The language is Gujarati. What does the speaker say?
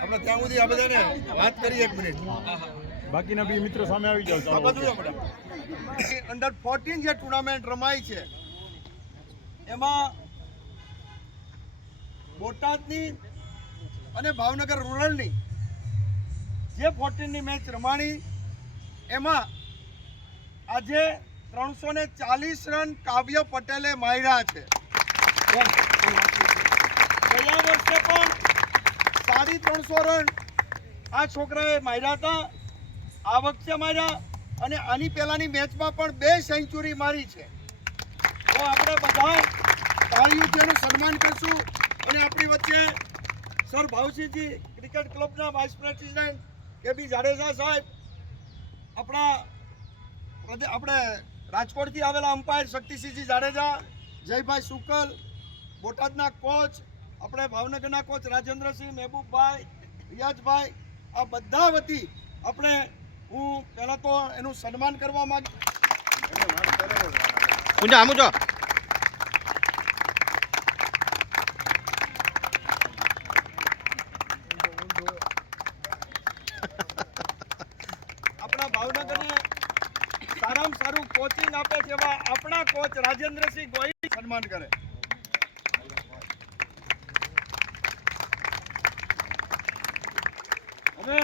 આપણે ત્યાં સુધી આ બધાને વાત કરીએ 1 મિનિટ. બાકીના બી મિત્રો સામે આવી જાવ. અંડર 14 જે ટુર્નામેન્ટ રમાઈ છે એમાં બોટાદની અને ભાવનગર રૂરલની જે 14ની મેચ રમાણી એમાં આજે 340 રન કાવ્ય પટેલે માર્યા છે. ગયા વર્ષે પણ 350 રન આ છોકરાએ માર્યા હતા. આ વખતે માર્યા અને આની પહેલાની મેચમાં પણ 2 સેન્ચુરી મારી છે. તો આપણે બધા તાળીઓથી એનું સન્માન કરશું. અને આપણી વચ્ચે સર ભાવસિંહજી ક્રિકેટ ક્લબના વાઇસ પ્રેસિડેન્ટ કેબી જાડેજા સાહેબ, આપણે રાજકોટથી આવેલા અમ્પાયર શક્તિસિંહજી જાડેજા, જયભાઈ શુકલ, બોટાદના કોચ, આપણે ભાવનગરના કોચ રાજેન્દ્રસિંહ, મહેબૂબભાઈ, રિયાજભાઈ, આ બધા વતી આપણે હું પહેલાં તો એનું સન્માન કરવા માંગુ. આપણા ભાવનગરને સારામાં સારું કોચિંગ આપે છે એવા આપણા કોચ રાજેન્દ્રસિંહ ગોહિલ સન્માન કરે. હવે